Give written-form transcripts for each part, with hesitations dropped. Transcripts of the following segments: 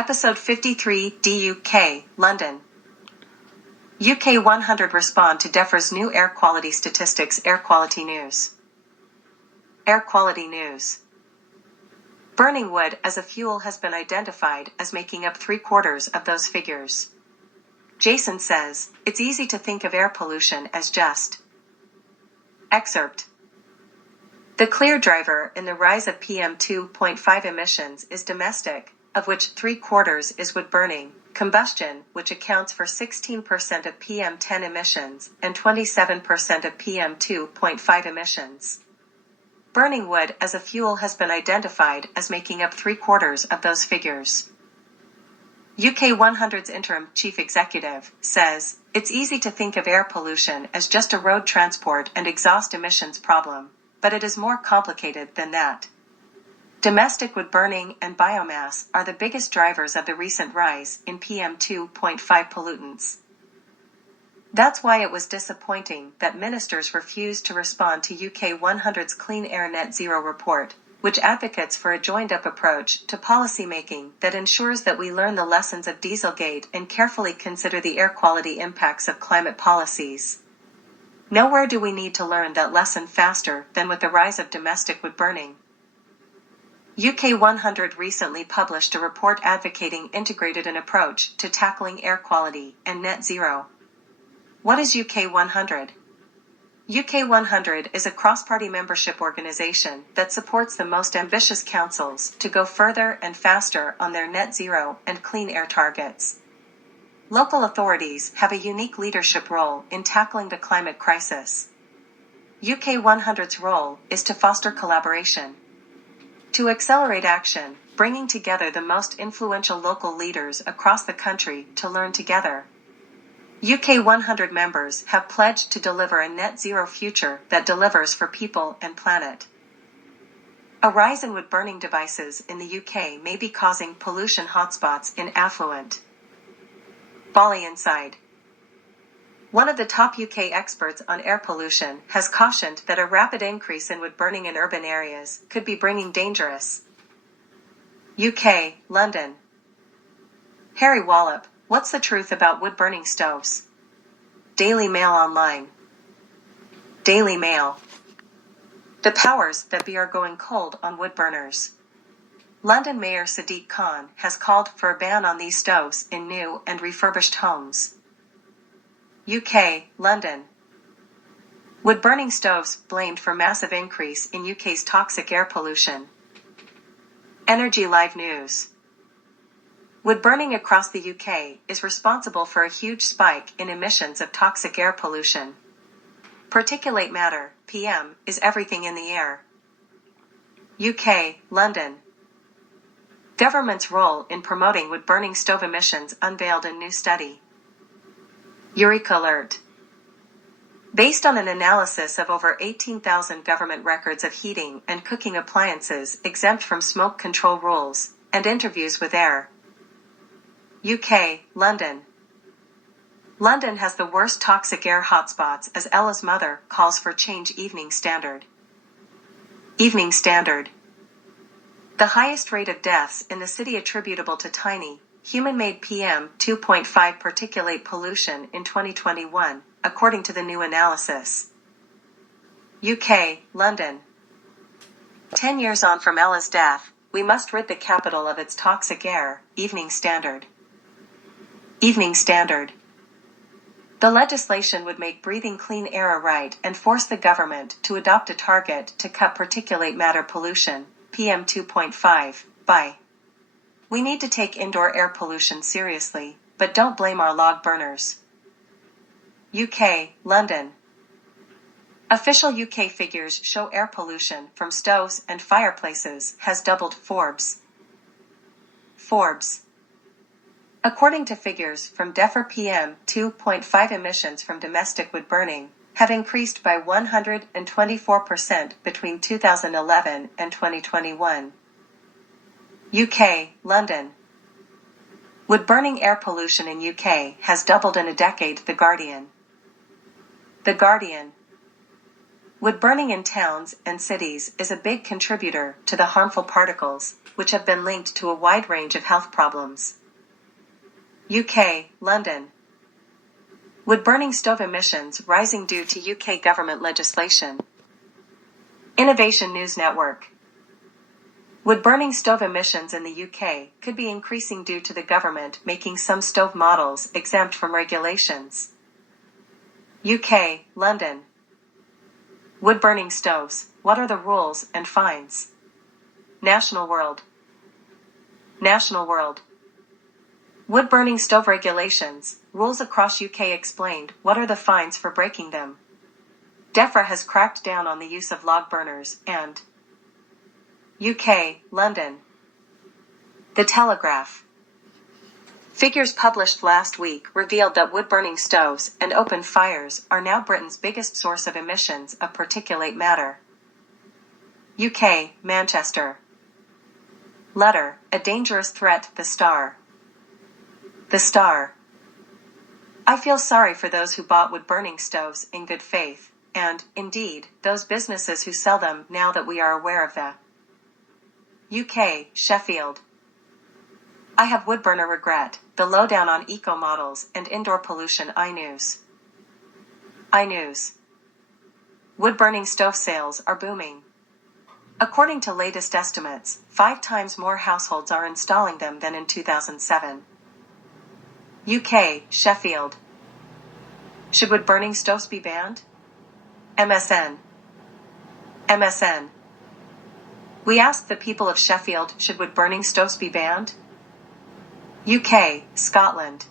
Episode 53 DUK, London. UK100 respond to DEFRA's new air quality statistics. Air quality news. Air quality news. Burning wood as a fuel has been identified as making up 3/4 of those figures. Jason says, it's easy to think of air pollution as just. Excerpt. The clear driver in the rise of PM2.5 emissions is domestic, of which 3/4 is wood burning, combustion, which accounts for 16% of PM10 emissions and 27% of PM2.5 emissions. Burning wood as a fuel has been identified as making up 3/4 of those figures. UK100's interim chief executive says, it's easy to think of air pollution as just a road transport and exhaust emissions problem, but it is more complicated than that. Domestic wood burning and biomass are the biggest drivers of the recent rise in PM2.5 pollutants. That's why it was disappointing that ministers refused to respond to UK100's Clean Air Net Zero report, which advocates for a joined-up approach to policy-making that ensures that we learn the lessons of Dieselgate and carefully consider the air quality impacts of climate policies. Nowhere do we need to learn that lesson faster than with the rise of domestic wood burning. UK100 recently published a report advocating integrated an approach to tackling air quality and net zero. What is UK100? UK100 is a cross-party membership organization that supports the most ambitious councils to go further and faster on their net zero and clean air targets. Local authorities have a unique leadership role in tackling the climate crisis. UK100's role is to foster collaboration, to accelerate action, bringing together the most influential local leaders across the country to learn together. UK100 members have pledged to deliver a net zero future that delivers for people and planet. A rise in wood burning devices in the UK may be causing pollution hotspots in affluent Bali inside. One of the top UK experts on air pollution has cautioned that a rapid increase in wood burning in urban areas could be bringing dangerous. UK, London. Harry Wallop, what's the truth about wood burning stoves? Daily Mail Online. Daily Mail. The powers that be are going cold on wood burners. London Mayor Sadiq Khan has called for a ban on these stoves in new and refurbished homes. UK, London. Wood-burning stoves blamed for massive increase in UK's toxic air pollution. Energy Live News. Wood-burning across the UK is responsible for a huge spike in emissions of toxic air pollution. Particulate matter, PM, is everything in the air. UK, London. Government's role in promoting wood-burning stove emissions unveiled in new study. Eureka Alert. Based on an analysis of over 18,000 government records of heating and cooking appliances exempt from smoke control rules, and interviews with air. UK, London. London has the worst toxic air hotspots as Ella's mother calls for change. Evening Standard. Evening Standard. The highest rate of deaths in the city attributable to tiny, human-made PM2.5 particulate pollution in 2021, according to the new analysis. UK, London. 10 years on from Ella's death, we must rid the capital of its toxic air. Evening Standard. Evening Standard. The legislation would make breathing clean air a right and force the government to adopt a target to cut particulate matter pollution, PM2.5, by. We need to take indoor air pollution seriously, but don't blame our log burners. UK, London. Official UK figures show air pollution from stoves and fireplaces has doubled. Forbes. According to figures from DEFRA, PM2.5 emissions from domestic wood burning have increased by 124% between 2011 and 2021. UK, London. Wood-burning air pollution in UK has doubled in a decade. The Guardian. The Guardian. Wood burning in towns and cities is a big contributor to the harmful particles, which have been linked to a wide range of health problems. UK, London. Wood-burning stove emissions rising due to UK government legislation. Innovation News Network. Wood-burning stove emissions in the UK could be increasing due to the government making some stove models exempt from regulations. UK, London. Wood-burning stoves, what are the rules and fines? National World. National World. Wood-burning stove regulations, rules across UK explained, what are the fines for breaking them? DEFRA has cracked down on the use of log burners, and UK, London. The Telegraph. Figures published last week revealed that wood-burning stoves and open fires are now Britain's biggest source of emissions of particulate matter. UK, Manchester. Letter, a dangerous threat, The Star. The Star. I feel sorry for those who bought wood-burning stoves in good faith, and, indeed, those businesses who sell them now that we are aware of the UK, Sheffield. I have wood-burner regret, the lowdown on eco-models and indoor pollution. iNews. iNews. Wood-burning stove sales are booming. According to latest estimates, 5 times more households are installing them than in 2007. UK, Sheffield. Should wood-burning stoves be banned? MSN. MSN. We asked the people of Sheffield, should wood-burning stoves be banned? UK, Scotland.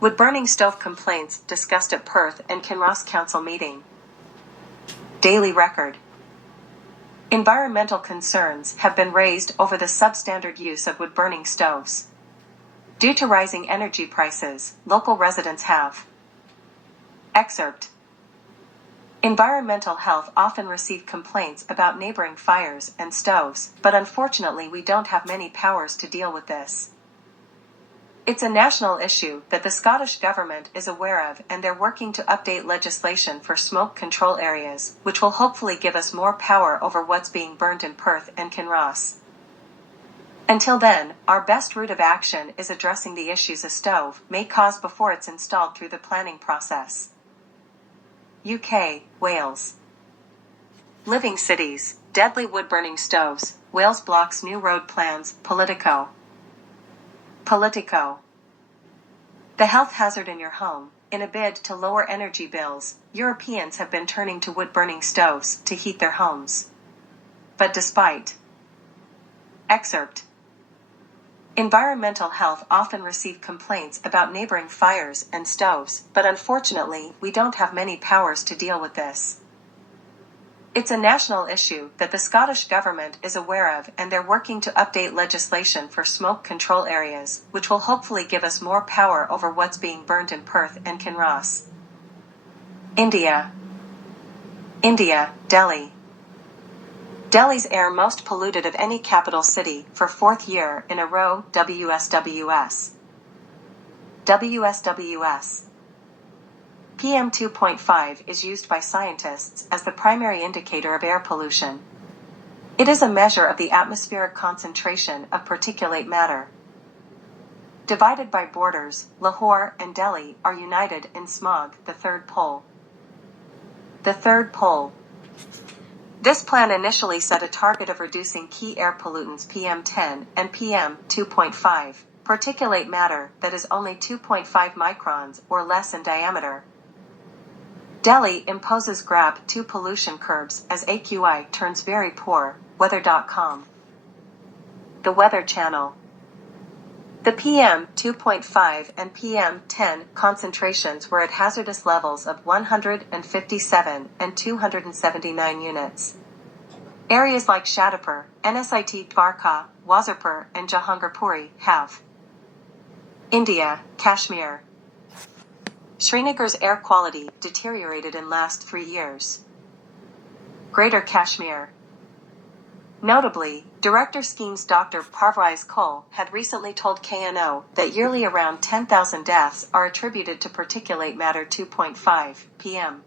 Wood-burning stove complaints discussed at Perth and Kinross Council meeting. Daily Record. Environmental concerns have been raised over the substandard use of wood-burning stoves. Due to rising energy prices, local residents have. Excerpt. Environmental health often receive complaints about neighboring fires and stoves, but unfortunately we don't have many powers to deal with this. It's a national issue that the Scottish Government is aware of, and they're working to update legislation for smoke control areas, which will hopefully give us more power over what's being burned in Perth and Kinross. Until then, our best route of action is addressing the issues a stove may cause before it's installed through the planning process. UK, Wales. Living cities, deadly wood-burning stoves, Wales blocks new road plans. Politico. Politico. The health hazard in your home. In a bid to lower energy bills, Europeans have been turning to wood-burning stoves to heat their homes. But despite. Excerpt. Environmental health often receive complaints about neighboring fires and stoves, but unfortunately, we don't have many powers to deal with this. It's a national issue that the Scottish Government is aware of, and they're working to update legislation for smoke control areas, which will hopefully give us more power over what's being burned in Perth and Kinross. India. India, Delhi. Delhi's air most polluted of any capital city for 4th year in a row. WSWS. WSWS. PM2.5 is used by scientists as the primary indicator of air pollution. It is a measure of the atmospheric concentration of particulate matter. Divided by borders, Lahore and Delhi are united in smog, the third pole. The third pole. This plan initially set a target of reducing key air pollutants PM10 and PM2.5, particulate matter that is only 2.5 microns or less in diameter. Delhi imposes GRAB 2 pollution curbs as AQI turns very poor. Weather.com. The Weather Channel. The PM2.5 and PM10 concentrations were at hazardous levels of 157 and 279 units. Areas like Shadipur, NSIT Dwarka, Wazirpur, and Jahangirpuri have. India, Kashmir. Srinagar's air quality deteriorated in last 3 years. Greater Kashmir. Notably, Director Schemes Dr. Parvaiz Kol had recently told KNO that yearly around 10,000 deaths are attributed to particulate matter 2.5 pm.